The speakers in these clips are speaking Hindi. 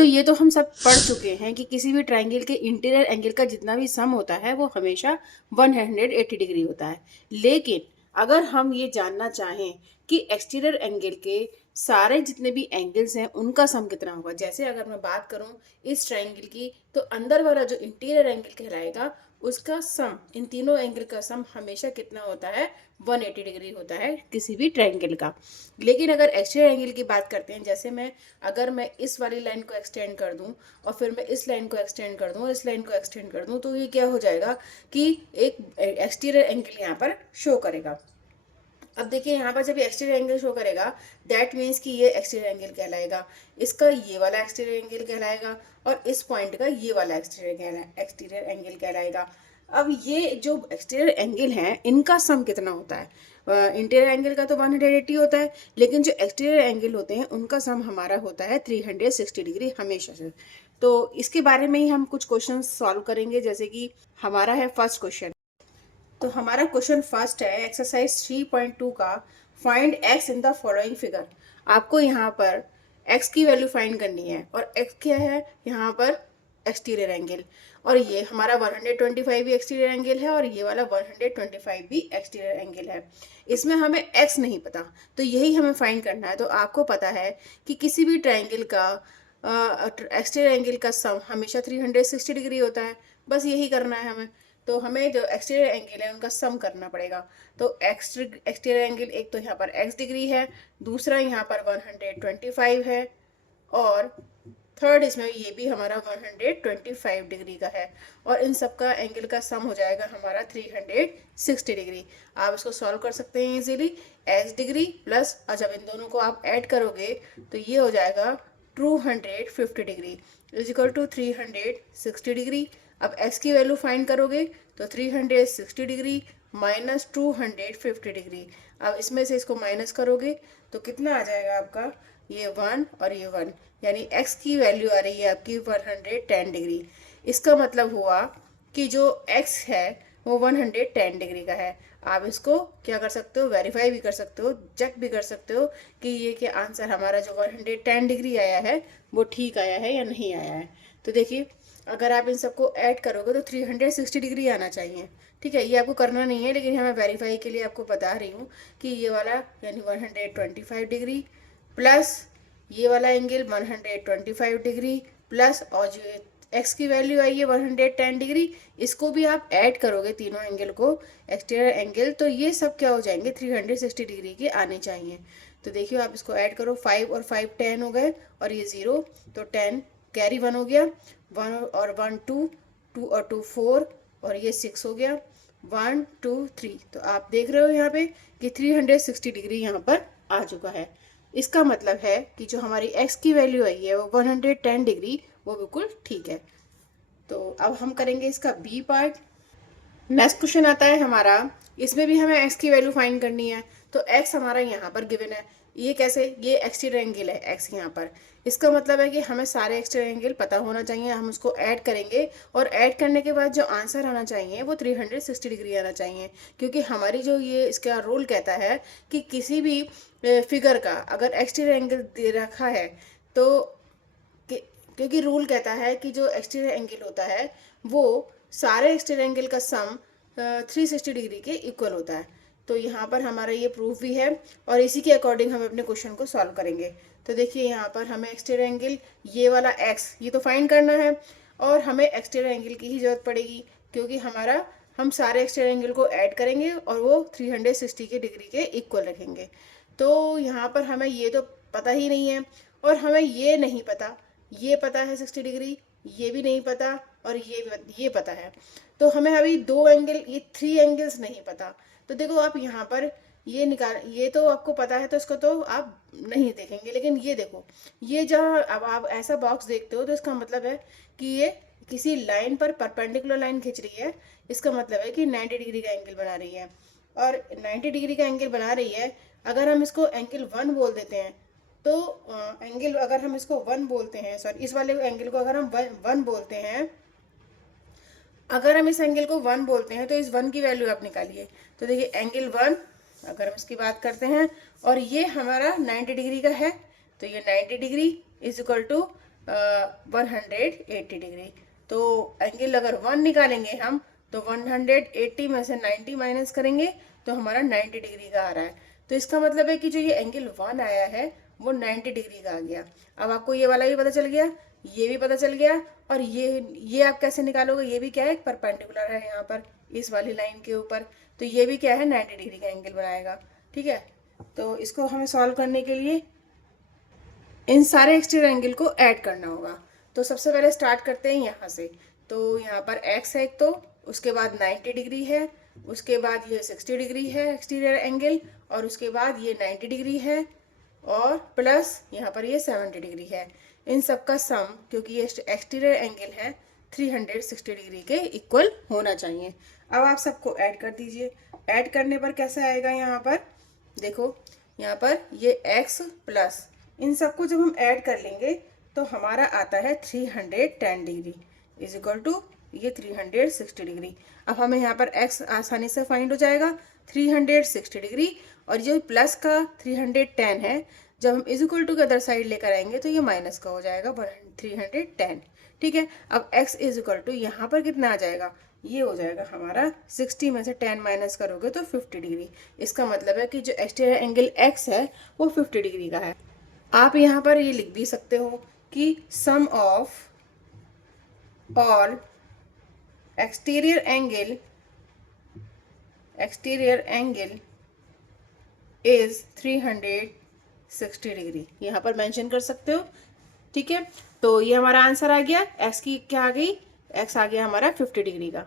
तो ये तो हम सब पढ़ चुके हैं कि किसी भी ट्रायंगल के इंटीरियर एंगल का जितना भी सम होता है वो हमेशा 180 डिग्री होता है। लेकिन अगर हम ये जानना चाहें कि एक्सटीरियर एंगल के सारे जितने भी एंगल्स हैं उनका सम कितना होगा, जैसे अगर मैं बात करूं इस ट्रायंगल की, तो अंदर वाला जो इंटीरियर एंगल कहलाएगा उसका सम, इन तीनों एंगल का सम हमेशा कितना होता है, 180 डिग्री होता है किसी भी ट्रायंगल का। लेकिन अगर एक्सटीरियर एंगल की बात करते हैं, जैसे अगर मैं इस वाली लाइन को एक्सटेंड कर दूं और फिर मैं इस लाइन को एक्सटेंड कर दूं, इस लाइन को एक्सटेंड कर दूं, तो ये क्या हो जाएगा कि एक एक्सटीरियर एंगल यहाँ पर शो करेगा। अब देखिए यहाँ पर जब ये एक्सटीरियर एंगल शो करेगा, दैट मीन्स कि ये एक्सटीरियर एंगल कहलाएगा, इसका ये वाला एक्सटीरियर एंगल कहलाएगा और इस पॉइंट का ये वाला एक्सटीरियर एंगल कहलाएगा। अब ये जो एक्सटीरियर एंगल हैं इनका सम कितना होता है, इंटीरियर एंगल का तो 180 होता है, लेकिन जो एक्सटीरियर एंगल होते हैं उनका सम हमारा होता है 360 डिग्री हमेशा से। तो इसके बारे में ही हम कुछ क्वेश्चन सॉल्व करेंगे, जैसे कि हमारा है फर्स्ट क्वेश्चन। तो हमारा क्वेश्चन फर्स्ट है एक्सरसाइज 3.2 का, find x in the following figure. आपको यहाँ पर एक्स की वैल्यू फाइंड करनी है और एक्स क्या है यहाँ पर, एक्सटीरियर एंगल, और ये हमारा 125 भी एक्सटीरियर एंगल है और ये वाला 125 भी एक्सटीरियर एंगल है। इसमें हमें एक्स नहीं पता, तो यही हमें फाइंड करना है। तो आपको पता है कि किसी भी ट्रायंगल का एक्सटीरियर एंगल का सम हमेशा 360 डिग्री होता है, बस यही करना है हमें। तो हमें जो एक्सटीरियर एंगल है उनका सम करना पड़ेगा। तो एक्सटीरियर एंगल एक तो यहाँ पर x डिग्री है, दूसरा यहाँ पर 125 है और थर्ड इसमें ये भी हमारा 125 डिग्री का है, और इन सब का एंगल का सम हो जाएगा हमारा 360 डिग्री। आप इसको सॉल्व कर सकते हैं इजीली। x डिग्री प्लस, और जब इन दोनों को आप ऐड करोगे तो ये हो जाएगा 250 degree is equal to 360 degree. अब x की वैल्यू फाइंड करोगे तो 360 डिग्री माइनस 250 डिग्री। अब इसमें से इसको माइनस करोगे तो कितना आ जाएगा आपका, ये 1 और ये 1, यानी x की वैल्यू आ रही है आपकी 110 डिग्री। इसका मतलब हुआ कि जो x है वो 110 डिग्री का है। आप इसको क्या कर सकते हो, वेरीफाई भी कर सकते हो, चेक भी कर सकते हो कि ये क्या आंसर हमारा जो 110 डिग्री आया है वो ठीक आया है या नहीं आया है। तो देखिए अगर आप इन सबको ऐड करोगे तो 360 डिग्री आना चाहिए। ठीक है, ये आपको करना नहीं है, लेकिन मैं वेरीफाई के लिए आपको बता रही हूँ कि ये वाला यानी 125 डिग्री प्लस ये वाला एंगल 125 डिग्री प्लस, और जो एक्स की वैल्यू आई है 110 डिग्री, इसको भी आप ऐड करोगे तीनों एंगल को, एक्सटीरियर एंगल, तो ये सब क्या हो जाएंगे 360 डिग्री के आने चाहिए। तो देखिए आप इसको ऐड करो, 5 और 5 10 हो गए और ये 0, तो 10 कैरी 1 हो गया, 1 और 1 2, 2 और 2 4 और ये 6 हो गया, 1 2 3। तो आप देख रहे हो यहाँ पे कि 360 डिग्री यहाँ पर आ चुका है। इसका मतलब है कि जो हमारी x की वैल्यू आई है वो 110 डिग्री, वो बिल्कुल ठीक है। तो अब हम करेंगे इसका बी पार्ट। नेक्स्ट क्वेश्चन आता है हमारा, इसमें भी हमें x की वैल्यू फाइंड करनी है। तो x हमारा यहाँ पर गिवन है, ये कैसे, ये एक्सटीरियर एंगल है x यहाँ पर। इसका मतलब है कि हमें सारे एक्सटीरियर एंगल पता होना चाहिए, हम उसको ऐड करेंगे और ऐड करने के बाद जो आंसर आना चाहिए वो 360 डिग्री आना चाहिए, क्योंकि हमारी जो ये इसका रूल कहता है कि किसी भी फिगर का अगर एक्सटीरियर एंगल दे रखा है तो क्योंकि रूल कहता है कि जो एक्सटीरियर एंगल होता है वो सारे एक्सटीरियर एंगल का सम 360 डिग्री के इक्वल होता है। तो यहाँ पर हमारा ये प्रूफ भी है और इसी के अकॉर्डिंग हम अपने क्वेश्चन को सॉल्व करेंगे। तो देखिए यहाँ पर हमें एक्सटीरियर एंगल ये वाला x ये तो फाइंड करना है, और हमें एक्सटीरियर एंगल की ही जरूरत पड़ेगी, क्योंकि हम सारे एक्सटीरियर एंगल को ऐड करेंगे और वो 360 के डिग्री के इक्वल रखेंगे। तो यहाँ पर हमें ये तो पता ही नहीं है, और हमें ये नहीं पता, ये पता है 60 डिग्री, ये भी नहीं पता, और ये पता है। तो हमें अभी दो एंगल, ये 3 एंगल्स नहीं पता। तो देखो आप यहाँ पर ये निकाल, ये तो आपको पता है तो इसको तो आप नहीं देखेंगे, लेकिन ये देखो, ये जहाँ अब आप ऐसा बॉक्स देखते हो तो इसका मतलब है कि ये किसी लाइन पर परपेंडिकुलर लाइन खींच रही है। इसका मतलब है कि 90 डिग्री का एंगल बना रही है, और 90 डिग्री का एंगल बना रही है। अगर हम इसको एंगल 1 बोल देते हैं तो एंगल, अगर हम इसको 1 बोलते हैं, सॉरी इस वाले एंगल को अगर हम 1 बोलते हैं, अगर हम इस एंगल को 1 बोलते हैं तो इस 1 की वैल्यू आप निकालिए। तो देखिए एंगल 1 अगर हम इसकी बात करते हैं और ये हमारा 90 डिग्री का है, तो ये 90 degree is equal to 180 degree. तो एंगल अगर 1 निकालेंगे हम तो 180 में से 90 माइनस करेंगे तो हमारा 90 डिग्री का आ रहा है। तो इसका मतलब है कि जो ये एंगल 1 आया है वो 90 डिग्री का आ गया। अब आपको ये वाला भी पता चल गया, ये भी पता चल गया, और ये आप कैसे निकालोगे, ये भी क्या है, परपेंडिकुलर है यहाँ पर इस वाली लाइन के ऊपर, तो ये भी क्या है 90 डिग्री का एंगल बनाएगा। ठीक है, तो इसको हमें सॉल्व करने के लिए इन सारे एक्सटीरियर एंगल को ऐड करना होगा। तो सबसे पहले स्टार्ट करते हैं यहाँ से। तो यहाँ पर x है एक, तो उसके बाद 90 डिग्री है, उसके बाद ये 60 डिग्री है एक्सटीरियर एंगल, और उसके बाद ये 90 डिग्री है, और प्लस यहाँ पर ये 70 डिग्री है। इन सब का सम, क्योंकि ये एक्सटीरियर एंगल है, 360 डिग्री के इक्वल होना चाहिए। अब आप सबको ऐड कर दीजिए। ऐड करने पर कैसा आएगा, यहाँ पर देखो, यहाँ पर ये x प्लस इन सबको जब हम ऐड कर लेंगे तो हमारा आता है 310 डिग्री इज इक्वल टू ये 360 डिग्री। अब हमें यहाँ पर x आसानी से फाइंड हो जाएगा 360 डिग्री, और जो प्लस का 310 है जब हम इज इक्वल टू के अदर साइड लेकर आएंगे तो ये माइनस का हो जाएगा 310। ठीक है, अब x इज इक्वल टू यहाँ पर कितना आ जाएगा, ये हो जाएगा हमारा 60 में से 10 माइनस करोगे तो 50 डिग्री। इसका मतलब है कि जो एक्सटीरियर एंगल x है वो 50 डिग्री का है। आप यहाँ पर ये लिख भी सकते हो कि sum of all exterior angle is 360 degree, यहाँ पर मेंशन कर सकते हो। ठीक है, तो ये हमारा आंसर आ गया। x की क्या आ गई, x आ गया हमारा 50 डिग्री का।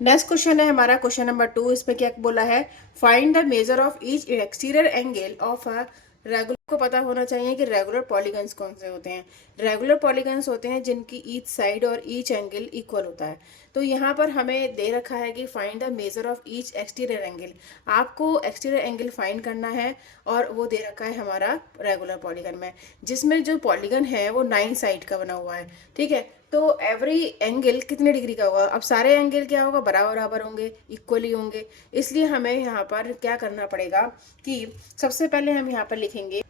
नेक्स्ट क्वेश्चन है हमारा क्वेश्चन नंबर 2। इसमें क्या बोला है, find the measure of each exterior angle of a regular. को पता होना चाहिए कि रेगुलर पॉलीगन्स कौन से होते हैं। रेगुलर पॉलीगन्स होते हैं जिनकी ईच साइड और ईच एंगल इक्वल होता है। तो यहाँ पर हमें दे रखा है कि find the measure of each exterior angle. आपको एक्सटीरियर एंगल फाइंड करना है, और वो दे रखा है हमारा रेगुलर पॉलीगन में, जिसमें जो पॉलीगन है वो 9 साइड का बना हुआ है। ठीक है, तो एवरी एंगल कितने डिग्री का होगा, अब सारे एंगल क्या होगा, बराबर बराबर होंगे, इक्वली होंगे। इसलिए हमें यहाँ पर क्या करना पड़ेगा कि सबसे पहले हम यहाँ पर लिखेंगे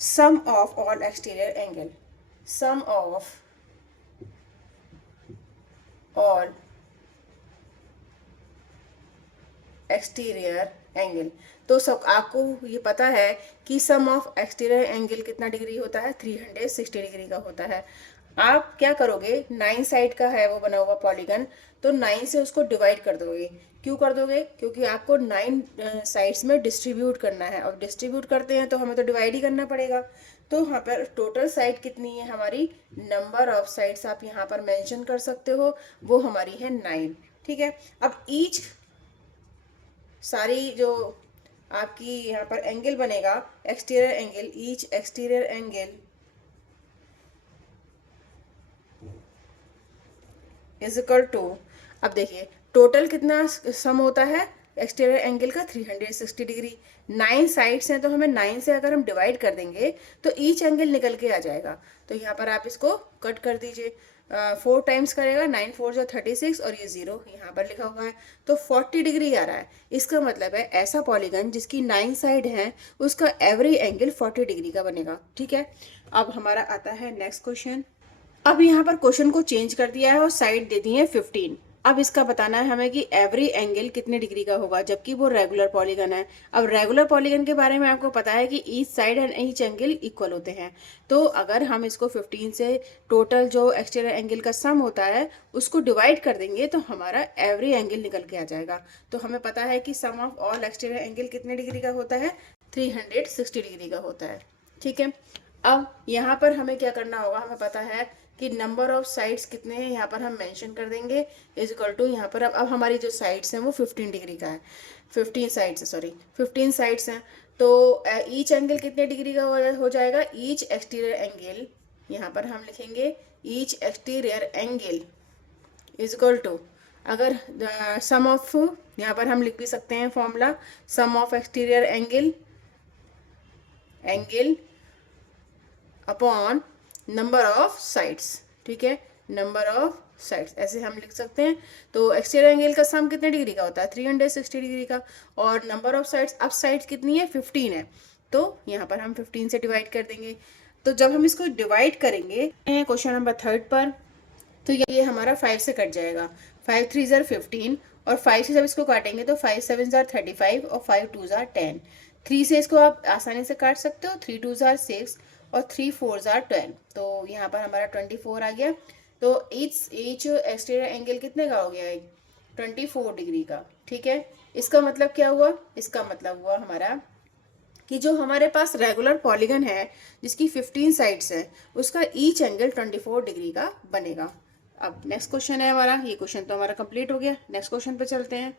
sum of all exterior angle, sum of all exterior angle. तो सब आपको ये पता है कि सम ऑफ एक्सटीरियर एंगल कितना डिग्री होता है, 360 डिग्री का होता है। आप क्या करोगे, 9 साइड का है वो बना हुआ पॉलीगन, तो 9 से उसको डिवाइड कर दोगे। क्यों कर दोगे, क्योंकि आपको 9 साइड्स में डिस्ट्रीब्यूट करना है, और डिस्ट्रीब्यूट करते हैं तो हमें तो डिवाइड ही करना पड़ेगा। तो यहाँ पर टोटल साइड कितनी है हमारी, नंबर ऑफ साइड्स आप यहाँ पर मेंशन कर सकते हो, वो हमारी है 9। ठीक है, अब ईच सारी जो आपकी यहाँ पर एंगल बनेगा exterior angle, each exterior angle is equal to, अब देखिए टोटल कितना सम होता है एक्सटीरियर एंगल का, 360 डिग्री। 9 साइड्स हैं तो हमें 9 से अगर हम डिवाइड कर देंगे तो ईच एंगल निकल के आ जाएगा। तो यहाँ पर आप इसको कट कर दीजिए, 4 टाइम्स करेगा, 9 4 जो 36, और ये 0 यहाँ पर लिखा हुआ है, तो 40 डिग्री आ रहा है। इसका मतलब है ऐसा पॉलीगन जिसकी 9 साइड हैं उसका एवरी एंगल 40 डिग्री का बनेगा। ठीक है, अब हमारा आता है नेक्स्ट क्वेश्चन। अब यहाँ पर क्वेश्चन को चेंज कर दिया है और साइड दे दी है 15। अब इसका बताना है हमें कि एवरी एंगल कितने डिग्री का होगा, जबकि वो रेगुलर पॉलीगन है। अब रेगुलर पॉलीगन के बारे में आपको पता है कि each side and each angle equal होते हैं। तो अगर हम इसको 15 से टोटल जो एक्सटीरियर एंगल का सम होता है उसको डिवाइड कर देंगे तो हमारा एवरी एंगल निकल के आ जाएगा। तो हमें पता है कि sum of all exterior angle कितने डिग्री का होता है, 360 डिग्री का होता है। ठीक है, अब यहाँ पर हमें क्या करना होगा, हमें पता है कि नंबर ऑफ साइड्स कितने हैं, यहाँ पर हम मेंशन कर देंगे इज इक्वल टू, यहाँ पर अब हमारी जो साइड्स हैं वो 15 डिग्री का है, 15 साइड्स, सॉरी 15 साइड्स हैं। तो ईच एंगल कितने डिग्री का हो जाएगा, ईच एक्सटीरियर एंगल, यहाँ पर हम लिखेंगे each exterior angle is equal to, अगर सम ऑफ, यहाँ पर हम लिख भी सकते हैं formula, sum of exterior angle upon number of sides. ठीक है, नंबर ऑफ साइड्स ऐसे हम लिख सकते हैं। तो एक्सटीरियर एंगल का सम कितने डिग्री का होता है, 360 डिग्री का, और नंबर ऑफ साइड्स, अब साइड्स कितनी है 15 है, तो यहाँ पर हम 15 से डिवाइड कर देंगे। तो जब हम इसको डिवाइड करेंगे क्वेश्चन नंबर 3 पर, तो ये हमारा 5 से कट जाएगा। 5 3 ज़ार 15 और 5 से जब इसको काटेंगे तो 5 7 ज़ार 35 और 5 2 ज़ार 10। 3 से इसको आप आसानी से काट सकते हो, 3 2 ज़ार 6 और 3 4 ज़ार 12। तो यहाँ पर हमारा 24 आ गया। तो ईच एक्सटीरियर एंगल कितने का हो गया? 24 डिग्री का। ठीक है, इसका मतलब क्या हुआ? इसका मतलब हुआ हमारा कि जो हमारे पास रेगुलर पॉलीगन है जिसकी 15 साइड्स हैं, उसका ईच एंगल 24 डिग्री का बनेगा। अब नेक्स्ट क्वेश्चन है हमारा, ये क्वेश्चन तो हमारा कंप्लीट हो गया। नेक्स्ट क्वेश्चन पे चलते हैं।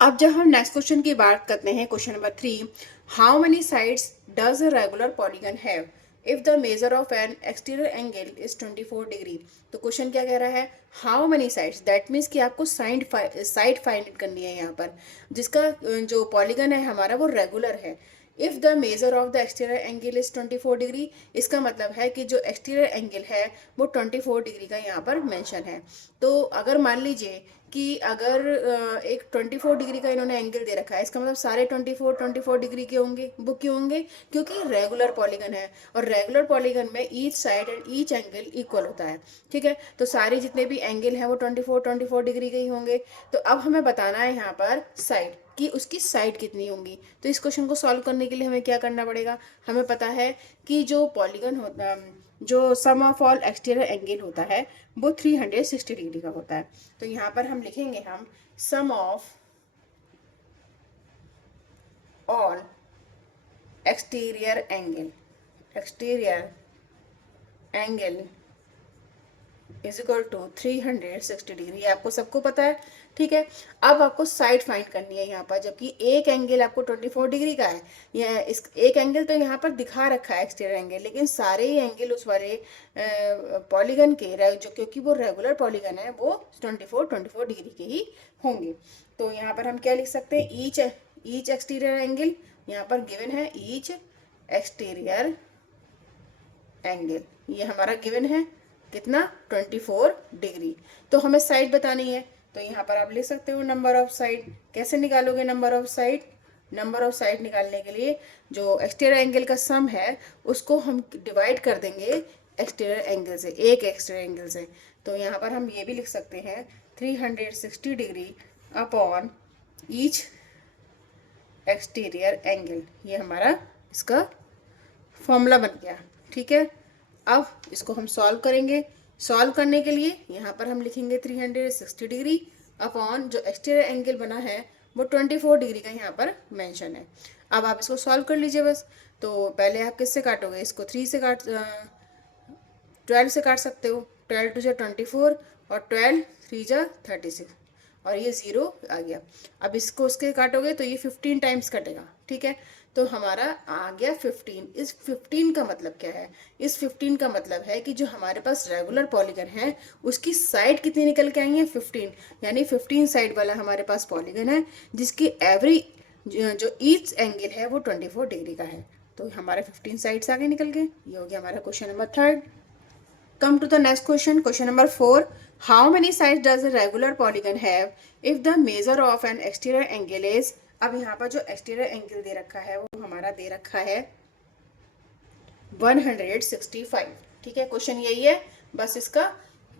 अब जब हम नेक्स्ट क्वेश्चन की बात करते हैं, question number 3, how many sides does a regular polygon have if the measure of N exterior angle is 24 degree. तो क्वेश्चन क्या कह रहा है? How many sides, that means कि आपको साइड फाइंड करनी है यहाँ पर, जिसका जो पॉलीगन है हमारा वो रेगुलर है। If the measure of the exterior angle is 24 degree, इसका मतलब है कि जो एक्सटीरियर एंगल है वो 24 डिग्री का यहाँ पर मेंशन है। तो अगर मान लीजिए कि अगर एक 24 डिग्री का इन्होंने एंगल दे रखा है, इसका मतलब सारे 24 डिग्री के होंगे। वो क्यों होंगे? क्योंकि रेगुलर पॉलीगन है, और रेगुलर पॉलीगन में each side and each angle equal होता है। ठीक है, तो सारे जितने भी एंगल हैं वो 24 डिग्री के ही होंगे। तो अब हमें बताना है यहाँ पर साइड, कि उसकी साइड कितनी होंगी। तो इस क्वेश्चन को सॉल्व करने के लिए हमें क्या करना पड़ेगा? हमें पता है कि जो पॉलीगन होता, जो सम ऑफ ऑल एक्सटीरियर एंगल होता है वो 360 डिग्री का होता है। तो यहाँ पर हम लिखेंगे हम sum of all exterior angle is equal to 360 degree. आपको सबको पता है। ठीक है, अब आपको साइड फाइंड करनी है यहाँ पर, जबकि एक एंगल आपको 24 डिग्री का है। यह इस एक एंगल तो यहाँ पर दिखा रखा है एक्सटीरियर एंगल, लेकिन सारे ही एंगल उस वाले पॉलीगन के जो, क्योंकि वो रेगुलर पॉलीगन है, वो 24 डिग्री के ही होंगे। तो यहाँ पर हम क्या लिख सकते हैं? ईच एक्सटीरियर एंगल, यहाँ पर गिवन है ईच एक्सटीरियर एंगल, ये हमारा गिवन है कितना? 24 डिग्री। तो हमें साइड बतानी है, तो यहाँ पर आप लिख सकते हो नंबर ऑफ साइड। कैसे निकालोगे number of side? Number of side निकालने के लिए जो एक्सटीरियर एंगल का सम है उसको हम डिवाइड कर देंगे एक्सटीरियर एंगल से, एक एक्सटीरियर एंगल से। तो यहाँ पर हम ये भी लिख सकते हैं 360 degree upon each exterior angle, ये हमारा इसका फॉर्मूला बन गया। ठीक है, अब इसको हम सॉल्व करेंगे। सॉल्व करने के लिए यहाँ पर हम लिखेंगे 360 डिग्री अपॉन जो एक्सटीरियर एंगल बना है वो 24 डिग्री का यहाँ पर मेंशन है। अब आप इसको सॉल्व कर लीजिए बस। तो पहले आप किससे काटोगे? इसको 12 से काट सकते हो। 12 टू जा 24 और 12 3 जा 36 और ये 0 आ गया। अब इसको उसके काटोगे तो ये 15 टाइम्स कटेगा। ठीक है, तो हमारा आ गया 15। इस 15 का मतलब क्या है? इस 15 का मतलब है कि जो हमारे पास रेगुलर पॉलीगन है उसकी साइड कितनी निकल के आई है? 15, यानी 15 साइड वाला हमारे पास पॉलीगन है जिसकी एवरी जो ईच एंगल है वो 24 डिग्री का है। तो हमारे 15 साइड्स आगे निकल गए। ये हो गया हमारा question number 3। Come to the next question. Question number 4. How many sides does a regular polygon have if the measure of an exterior angle is? अब यहाँ पर जो exterior angle दे रखा है वो हमारा दे रखा है 165। ठीक है, क्वेश्चन यही है, बस इसका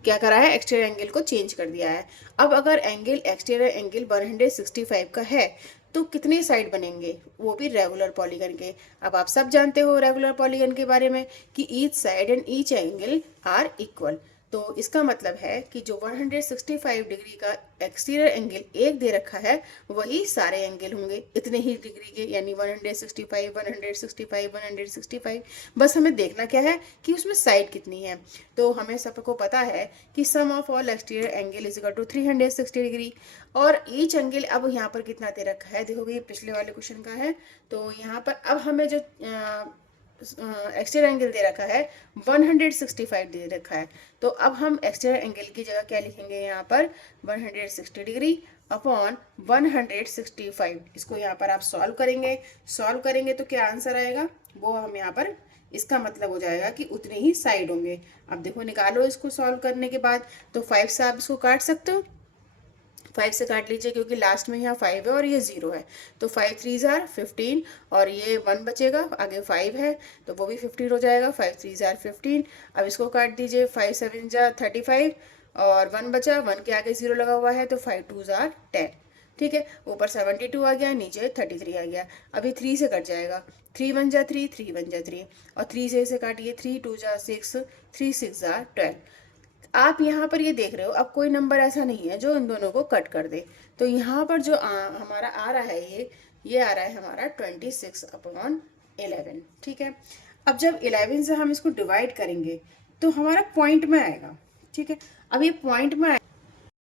क्या करा है? एक्सटीरियर एंगल को चेंज कर दिया है। अब अगर एक्सटीरियर एंगल 165 का है तो कितने साइड बनेंगे? वो भी रेगुलर पॉलीगन के। अब आप सब जानते हो रेगुलर पॉलीगन के बारे में कि each side and each angle are equal. तो इसका मतलब है कि जो 165 डिग्री का एक्सटीरियर एंगल एक दे रखा है वही सारे एंगल होंगे इतने ही डिग्री के, यानी 165 165 165। बस हमें देखना क्या है कि उसमें साइड कितनी है। तो हमें सबको पता है कि sum of all exterior angle is equal to 360 degree. और ईच एंगल अब यहाँ पर कितना दे रखा है? देखोगे ये पिछले वाले क्वेश्चन का है। तो यहाँ पर अब हमें जो एक्सटीरियर एंगल दे रखा है 165 दे रखा है। तो अब हम एक्सटीरियर एंगल की जगह क्या लिखेंगे? यहाँ पर 160 डिग्री अपॉन 165। इसको यहाँ पर आप सॉल्व करेंगे तो क्या आंसर आएगा वो हम यहाँ पर, इसका मतलब हो जाएगा कि उतने ही साइड होंगे। अब देखो निकालो इसको सॉल्व करने के बाद। तो 5 से आप इसको काट सकते हो। 5 से काट लीजिए क्योंकि लास्ट में यहाँ 5 है और ये 0 है, तो 5 3 जार 15 और ये 1 बचेगा, आगे 5 है तो वो भी 15 हो जाएगा, 5 3 जार 15। अब इसको काट दीजिए, 5 7 जार 35 और 1 बचा, 1 के आगे 0 लगा हुआ है तो 5 2 जार 10। ठीक है, ऊपर 72 आ गया, नीचे 33 आ गया। अभी 3 से कट जाएगा, 3 1 जा 3, 3 1 जा 3 और 3 से इसे काटिए, 3 2 जा 6, 3 6 जा 12। आप यहाँ पर ये देख रहे हो, अब कोई नंबर ऐसा नहीं है जो इन दोनों को कट कर दे, तो यहाँ पर जो हमारा आ रहा है ये आ रहा है हमारा 26/11। ठीक है, अब जब 11 से हम इसको डिवाइड करेंगे तो हमारा पॉइंट में आएगा। ठीक है, अब ये पॉइंट में